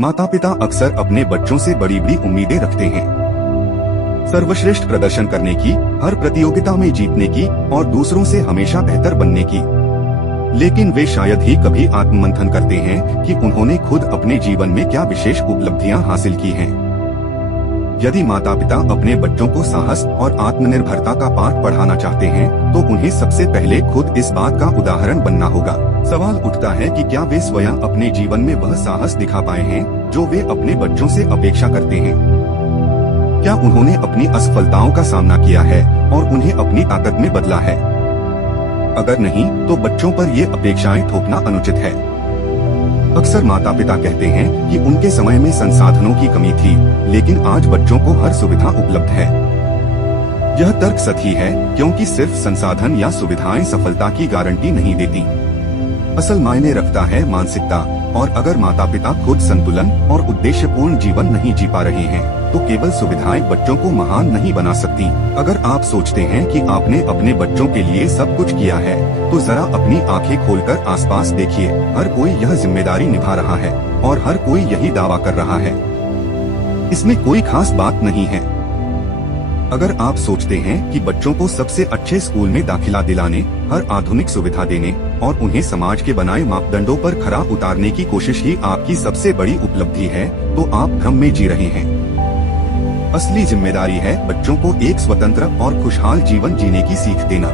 माता पिता अक्सर अपने बच्चों से बड़ी बड़ी उम्मीदें रखते हैं, सर्वश्रेष्ठ प्रदर्शन करने की, हर प्रतियोगिता में जीतने की और दूसरों से हमेशा बेहतर बनने की। लेकिन वे शायद ही कभी आत्ममंथन करते हैं कि उन्होंने खुद अपने जीवन में क्या विशेष उपलब्धियां हासिल की हैं। यदि माता पिता अपने बच्चों को साहस और आत्मनिर्भरता का पाठ पढ़ाना चाहते हैं, तो उन्हें सबसे पहले खुद इस बात का उदाहरण बनना होगा। सवाल उठता है कि क्या वे स्वयं अपने जीवन में वह साहस दिखा पाए हैं जो वे अपने बच्चों से अपेक्षा करते हैं? क्या उन्होंने अपनी असफलताओं का सामना किया है और उन्हें अपनी ताकत में बदला है? अगर नहीं, तो बच्चों पर ये अपेक्षाएं थोपना अनुचित है। अक्सर माता पिता कहते हैं कि उनके समय में संसाधनों की कमी थी, लेकिन आज बच्चों को हर सुविधा उपलब्ध है। यह तर्क सही है, क्योंकि सिर्फ संसाधन या सुविधाएं सफलता की गारंटी नहीं देती। असल मायने रखता है मानसिकता, और अगर माता पिता खुद संतुलन और उद्देश्यपूर्ण जीवन नहीं जी पा रहे हैं, तो केवल सुविधाएं बच्चों को महान नहीं बना सकती। अगर आप सोचते हैं कि आपने अपने बच्चों के लिए सब कुछ किया है, तो जरा अपनी आंखें खोलकर आसपास देखिए। हर कोई यह जिम्मेदारी निभा रहा है और हर कोई यही दावा कर रहा है। इसमें कोई खास बात नहीं है। अगर आप सोचते हैं कि बच्चों को सबसे अच्छे स्कूल में दाखिला दिलाने, हर आधुनिक सुविधा देने और उन्हें समाज के बनाए मापदंडों पर खरा उतारने की कोशिश ही आपकी सबसे बड़ी उपलब्धि है, तो आप भ्रम में जी रहे हैं। असली जिम्मेदारी है बच्चों को एक स्वतंत्र और खुशहाल जीवन जीने की सीख देना।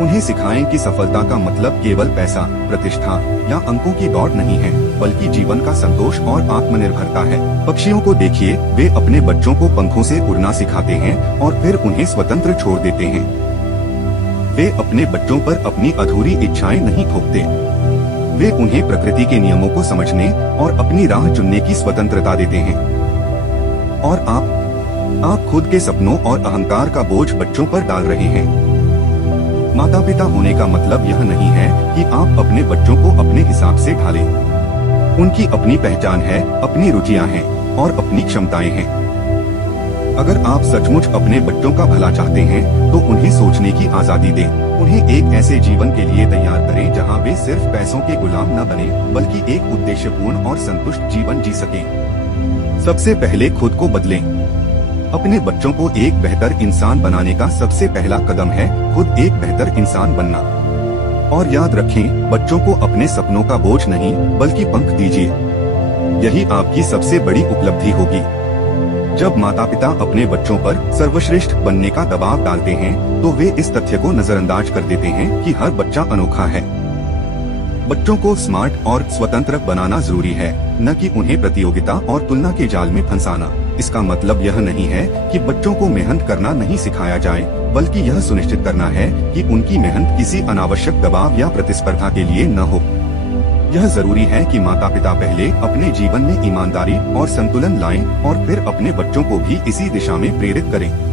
उन्हें सिखाएं कि सफलता का मतलब केवल पैसा, प्रतिष्ठा या अंकों की दौड़ नहीं है, बल्कि जीवन का संतोष और आत्मनिर्भरता है। पक्षियों को देखिए, वे अपने बच्चों को पंखों से उड़ना सिखाते हैं और फिर उन्हें स्वतंत्र छोड़ देते हैं। वे अपने बच्चों पर अपनी अधूरी इच्छाएं नहीं थोपते। वे उन्हें प्रकृति के नियमों को समझने और अपनी राह चुनने की स्वतंत्रता देते हैं। और आप खुद के सपनों और अहंकार का बोझ बच्चों पर डाल रहे हैं। माता पिता होने का मतलब यह नहीं है कि आप अपने बच्चों को अपने हिसाब से ढालें। उनकी अपनी पहचान है, अपनी रुचियां हैं और अपनी क्षमताएं हैं। अगर आप सचमुच अपने बच्चों का भला चाहते हैं, तो उन्हें सोचने की आजादी दें। उन्हें एक ऐसे जीवन के लिए तैयार करें जहां वे सिर्फ पैसों के गुलाम न बने, बल्कि एक उद्देश्यपूर्ण और संतुष्ट जीवन जी सकें। सबसे पहले खुद को बदलें। अपने बच्चों को एक बेहतर इंसान बनाने का सबसे पहला कदम है खुद एक बेहतर इंसान बनना। और याद रखें, बच्चों को अपने सपनों का बोझ नहीं, बल्कि पंख दीजिए। यही आपकी सबसे बड़ी उपलब्धि होगी। जब माता पिता अपने बच्चों पर सर्वश्रेष्ठ बनने का दबाव डालते हैं, तो वे इस तथ्य को नजरअंदाज कर देते हैं कि हर बच्चा अनोखा है। बच्चों को स्मार्ट और स्वतंत्र बनाना जरूरी है, न कि उन्हें प्रतियोगिता और तुलना के जाल में फंसाना। इसका मतलब यह नहीं है कि बच्चों को मेहनत करना नहीं सिखाया जाए, बल्कि यह सुनिश्चित करना है कि उनकी मेहनत किसी अनावश्यक दबाव या प्रतिस्पर्धा के लिए न हो। यह जरूरी है कि माता पिता पहले अपने जीवन में ईमानदारी और संतुलन लाएं और फिर अपने बच्चों को भी इसी दिशा में प्रेरित करें।